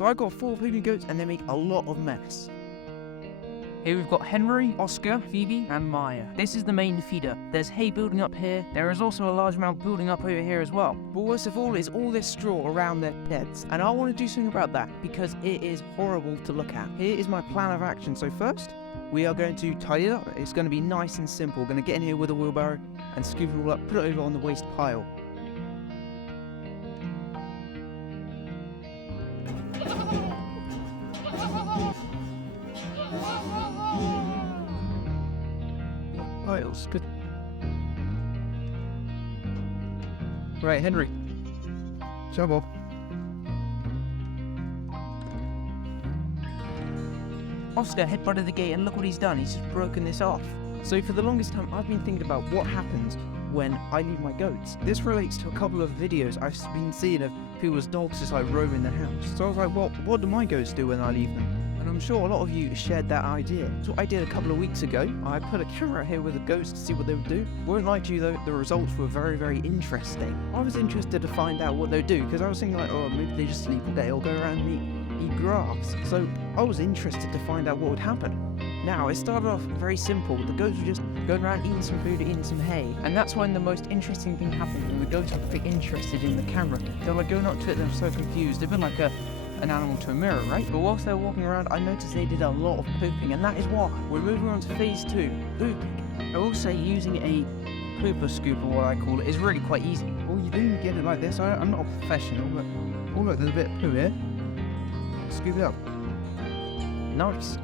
So I got 4 pooping goats and they make a lot of mess. Here we've got Henry, Oscar, Phoebe, and Maya. This is the main feeder. There's hay building up here. There is also a large amount building up over here as well. But worst of all is all this straw around their sheds. And I want to do something about that because it is horrible to look at. Here is my plan of action. So first, we are going to tidy it up. It's going to be nice and simple. We're going to get in here with a wheelbarrow and scoop it all up, put it over on the waste pile. Piles, good. Right, Henry. Jump up. Oscar headbutted the gate and look what he's done. He's just broken this off. So for the longest time, I've been thinking about what happens when I leave my goats. This relates to a couple of videos I've been seeing of people's dogs just like roaming the house. So I was like, what do my goats do when I leave them? And I'm sure a lot of you shared that idea. So what I did a couple of weeks ago, I put a camera here with the goats to see what they would do. Won't lie to you though, the results were very, very interesting. I was interested to find out what they'd do because I was thinking like, oh, maybe they just sleep all day or go around and eat grass. So I was interested to find out what would happen. Now, it started off very simple. The goats were just going around eating some food, eating some hay. And that's when the most interesting thing happened. And the goats were pretty interested in the camera. They were like going up to it, they were so confused. They've been like an animal to a mirror, right? But whilst they were walking around, I noticed they did a lot of pooping. And that is why we're moving on to phase 2, pooping. I will say using a pooper scooper, what I call it, is really quite easy. All you do, you get it like this. I'm not a professional, but oh look, there's a bit of poo here. Scoop it up. Nice.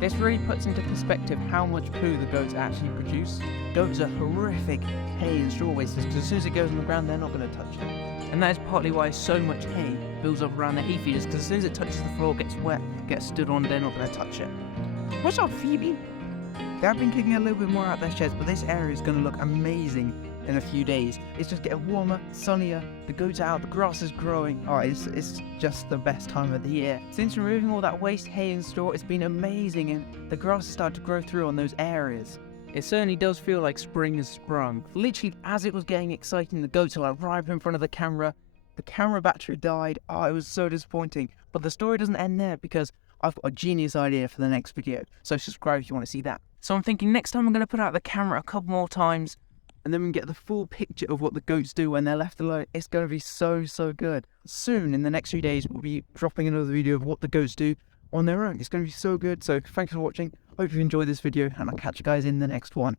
This really puts into perspective how much poo the goats actually produce. Goats are horrific hay and straw wasters because as soon as it goes on the ground, they're not going to touch it. And that is partly why so much hay builds up around the hay feeders, because as soon as it touches the floor, gets wet, gets stood on, they're not going to touch it. What's up, Phoebe? They have been kicking a little bit more out their sheds, but this area is going to look amazing in a few days. It's just getting warmer, sunnier, the goats are out, the grass is growing. Oh, it's just the best time of the year. Since removing all that waste hay and straw, it's been amazing and the grass has started to grow through on those areas. It certainly does feel like spring has sprung. Literally, as it was getting exciting, the goats are like right in front of the camera. The camera battery died. Oh, it was so disappointing. But the story doesn't end there because I've got a genius idea for the next video. So subscribe if you want to see that. So I'm thinking next time I'm going to put out the camera a couple more times, and then we can get the full picture of what the goats do when they're left alone. It's going to be so, so good. Soon, in the next few days, we'll be dropping another video of what the goats do on their own. It's going to be so good. So thanks for watching. Hope you enjoyed this video, and I'll catch you guys in the next one.